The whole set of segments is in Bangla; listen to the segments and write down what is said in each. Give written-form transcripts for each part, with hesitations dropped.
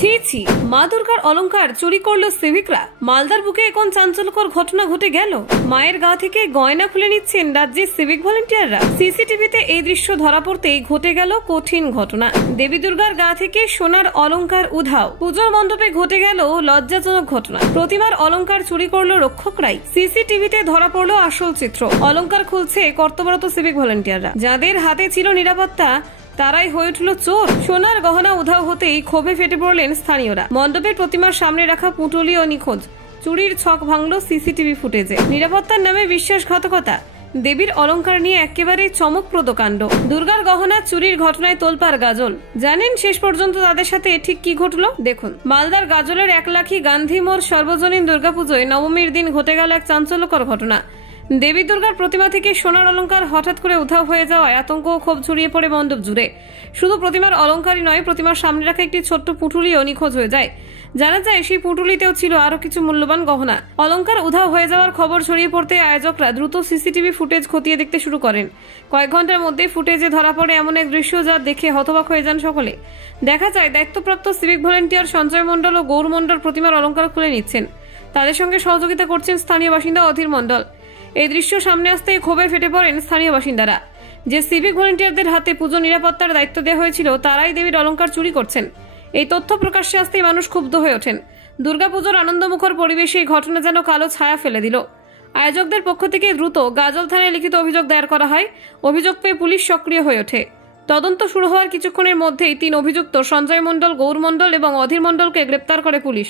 ছি ছি, মা দুর্গার অলংকার চুরি করলো সিভিকরা। মালদার বুকে এখন চাঞ্চল্যকর ঘটনা ঘটে গেল। মায়ের গা থেকে গয়না খুলে নিচ্ছেন রাজ্যের সিভিক ভলেন্টিয়াররা। সিসিটিভিতে এই দৃশ্য ধরা পড়তেই ঘটে গেল কঠিন ঘটনা। দেবী দুর্গার গা থেকে সোনার অলংকার উধাও। পুজোর মণ্ডপে ঘটে গেল লজ্জাজনক ঘটনা। প্রতিমার অলংকার চুরি করলো রক্ষকরাই। সিসিটিভিতে ধরা পড়লো আসল চিত্র। অলংকার খুলছে কর্তব্যরত সিভিক ভলেন্টিয়াররা। যাদের হাতে ছিল নিরাপত্তা তারাই হয়ে উঠল চোর। সোনার গহনা উধাও হতেই ক্ষোভে ফেটে পড়লেন স্থানীয়রা। মণ্ডপের প্রতিমার সামনে রাখা পুঁটুলিও নিখোঁজ। চুরির ছক ভাঙল সিসিটিভি ফুটেজে। নিরাপত্তার নামে বিশ্বাসঘাতকতা। দেবীর অলংকার নিয়ে একেবারে চমকপ্রদ কাণ্ড। দুর্গার গহনা চুরির ঘটনায় তোলপাড় গাজল। জানেন শেষ পর্যন্ত তাদের সাথে ঠিক কি ঘটলো? দেখুন। মালদার গাজলের 1 লাখি গান্ধী মোড় সর্বজনীন দুর্গাপুজোয় নবমীর দিন ঘটে গেল এক চাঞ্চল্যকর ঘটনা। দেবী দুর্গার প্রতিমা থেকে সোনার অলংকার হঠাৎ করে উধাও হয়ে যাওয়ায় আতঙ্ক ও ক্ষোভ ছড়িয়ে পড়ে মণ্ডপ জুড়ে। শুধু প্রতিমার অলংকারই নয়, প্রতিমার সামনে রাখা একটি ছোট্ট পুঁটুলিও নিখোঁজ হয়ে যায়। জানা যায় সেই পুঁটুলিতেও ছিল আরো কিছু মূল্যবান গহনা। অলংকার উধাও হয়ে যাওয়ার খবর ছড়িয়ে পড়তে আয়োজকরা দ্রুত সিসিটিভি ফুটেজ খতিয়ে দেখতে শুরু করেন। কয়েক ঘন্টার মধ্যে ফুটেজে ধরা পড়ে এমন এক দৃশ্য যা দেখে হতবাক হয়ে যান সকলে। দেখা যায় দায়িত্বপ্রাপ্ত সিভিক ভলেন্টিয়ার সঞ্জয় মণ্ডল ও গৌর মণ্ডল প্রতিমার অলংকার খুলে নিচ্ছেন। তাদের সঙ্গে সহযোগিতা করছেন স্থানীয় বাসিন্দা অধীর মণ্ডল। এই দৃশ্য সামনে আসতেই ক্ষোভে ফেটে পড়েন স্থানীয় বাসিন্দারা। যে সিভিক ভলেন্টিয়ারদের হাতে পুজো নিরাপত্তার দায়িত্ব দেওয়া হয়েছিল তারাই দেবীর অলংকার চুরি করছেন। এই তথ্য প্রকাশ্যে আসতেই মানুষ ক্ষুব্ধ হয়ে ওঠেন। দুর্গাপুজোর আনন্দমুখর পরিবেশে এই ঘটনা যেন কালো ছায়া ফেলে দিল। আয়োজকদের পক্ষ থেকে দ্রুত গাজল থানায় লিখিত অভিযোগ দায়ের করা হয়। অভিযোগ পেয়ে পুলিশ সক্রিয় হয়ে ওঠে। তদন্ত শুরু হওয়ার কিছুক্ষণের মধ্যেই 3 অভিযুক্ত সঞ্জয় মণ্ডল, গৌর মণ্ডল এবং অধীর মণ্ডলকে গ্রেপ্তার করে পুলিশ।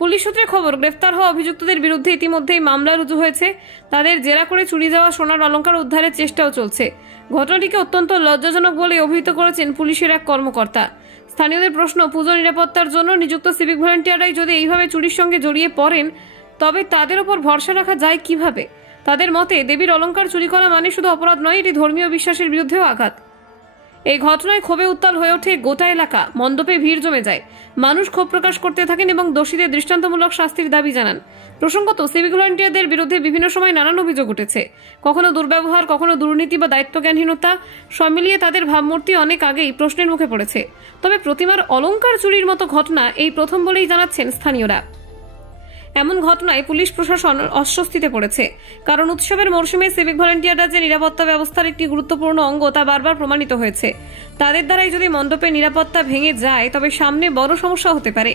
পুলিশ সূত্রে খবর, গ্রেফতার হওয়া অভিযুক্তদের বিরুদ্ধে ইতিমধ্যেই মামলা রুজু হয়েছে। তাদের জেরা করে চুরি যাওয়া সোনার অলংকার উদ্ধারের চেষ্টাও চলছে। ঘটনাটিকে অত্যন্ত লজ্জাজনক বলে অভিহিত করেছেন পুলিশের এক কর্মকর্তা। স্থানীয়দের প্রশ্ন, পুজো নিরাপত্তার জন্য নিযুক্ত সিভিক ভলেন্টিয়াররাই যদি এইভাবে চুরির সঙ্গে জড়িয়ে পড়েন তবে তাদের উপর ভরসা রাখা যায় কিভাবে? তাদের মতে দেবীর অলংকার চুরি করা মানে শুধু অপরাধ নয়, এটি ধর্মীয় বিশ্বাসের বিরুদ্ধেও আঘাত। এই ঘটনায় ক্ষোভে উত্তাল হয়ে ওঠে গোটা এলাকা। মণ্ডপে ভিড় জমে যায়। মানুষ ক্ষোভ প্রকাশ করতে থাকেন এবং দোষীদের দৃষ্টান্তমূলক শাস্তির দাবি জানান। প্রসঙ্গত, সিভিক ভলেন্টিয়ারদের বিরুদ্ধে বিভিন্ন সময় নানান অভিযোগ উঠেছে। কখনো দুর্ব্যবহার, কখনো দুর্নীতি বা দায়িত্বজ্ঞানহীনতা। সব মিলিয়ে তাদের ভাবমূর্তি অনেক আগেই প্রশ্নের মুখে পড়েছে। তবে প্রতিমার অলংকার চুরির মতো ঘটনা এই প্রথম বলেই জানাচ্ছেন স্থানীয়রা। এমন ঘটনায় পুলিশ প্রশাসন অস্বস্তিতে পড়েছে। কারণ উৎসবের মরশুমে সিভিক ভলেন্টিয়াররা যে নিরাপত্তা ব্যবস্থার একটি গুরুত্বপূর্ণ অঙ্গ তা বারবার প্রমাণিত হয়েছে। তাদের দ্বারাই যদি মণ্ডপের নিরাপত্তা ভেঙে যায় তবে সামনে বড় সমস্যা হতে পারে।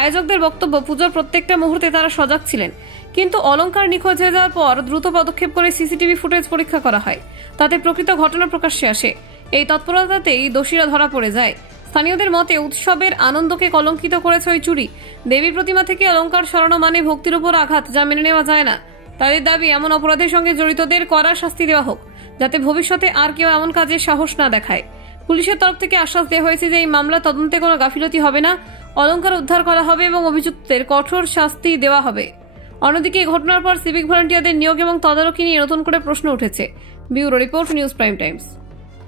আয়োজকদের বক্তব্য, পুজোর প্রত্যেকটা মুহূর্তে তারা সজাগ ছিলেন। কিন্তু অলংকার নিখোঁজ হয়ে যাওয়ার পর দ্রুত পদক্ষেপ করে সিসিটিভি ফুটেজ পরীক্ষা করা হয়। তাতে প্রকৃত ঘটনা প্রকাশ্যে আসে। এই তৎপরতাতেই দোষীরা ধরা পড়ে যায়। স্থানীয়দের মতে উৎসবের আনন্দকে কলঙ্কিত করেছে ওই চুরি। দেবীর প্রতিমা থেকে অলংকার সরানো মানে ভক্তির উপর আঘাত, যা মেনে নেওয়া যায় না। তাদের দাবি, এমন অপরাধের সঙ্গে জড়িতদের কড়া শাস্তি দেওয়া হোক, যাতে ভবিষ্যতে আর কেউ এমন কাজে সাহস না দেখায়। পুলিশের তরফ থেকে আশ্বাস দেওয়া হয়েছে যে এই মামলা তদন্তে কোনো গাফিলতি হবে না, অলংকার উদ্ধার করা হবে এবং অভিযুক্তদের কঠোর শাস্তি দেওয়া হবে। অন্যদিকে এই ঘটনার পর সিভিক ভলেন্টিয়ারদের নিয়োগ এবং তদারকি নিয়ে নতুন করে প্রশ্ন উঠেছে। Bureau report, news prime Times.